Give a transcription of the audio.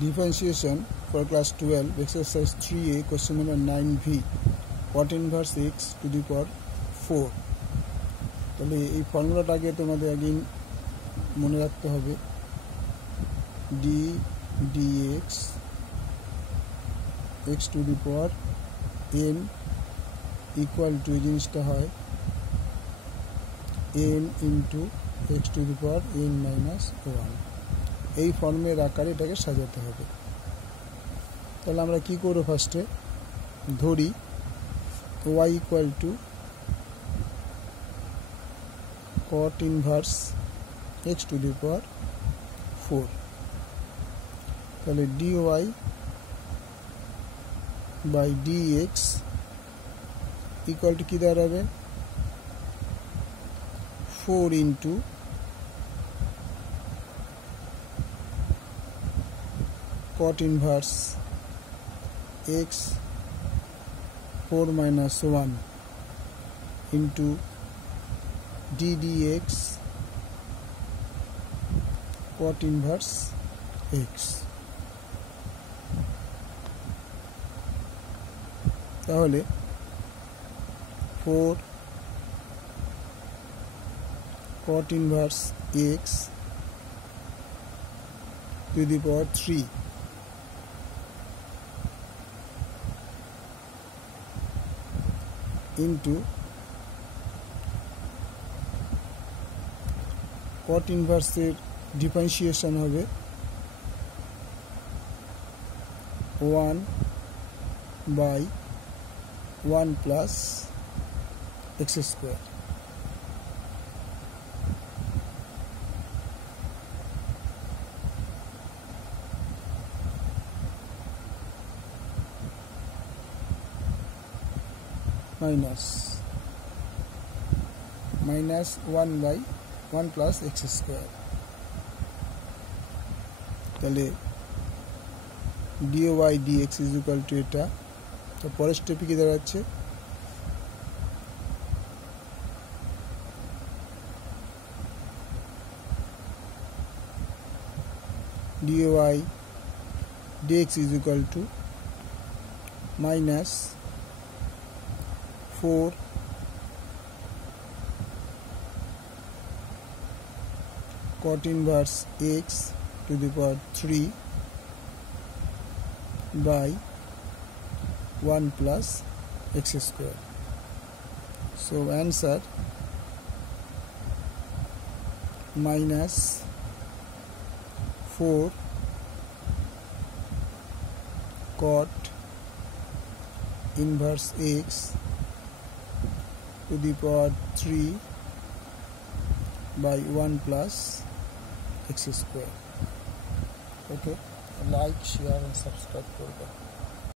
Differentiation for class 12 exercise 3a question number 9v cot inverse x to the power 4 তাহলে এই ফর্মুলাটাকে তোমাদের আগে মনে রাখতে হবে d dx x to the power n equal to জিনিসটা হয় n into x to the power n minus 1 এই ফর্মের আকারে এটাকে সাজাতে হবে। তাহলে আমরা কি করব, ফার্স্টে ধরি y equal to cot inverse x to the power 4, তাহলে dy by dx equal to কি দাঁড়াবে 4 into cot inverse x 4 minus 1 into d dx cot inverse x। তাহলে 4 cot inverse x to the power 3 into cot inverse এর differentiation হবে 1 by 1 plus x square, minus 1 by 1 plus x square। তাহলে dy dx is equal to এটা, তো পরের স্টেপে কি দাঁড়াচ্ছে dy dx is equal to minus 4 cot inverse x to the power 3 by 1 plus x square। So answer minus 4 cot inverse x to the power 3 by 1 plus x square। Okay, like, share and subscribe করবে।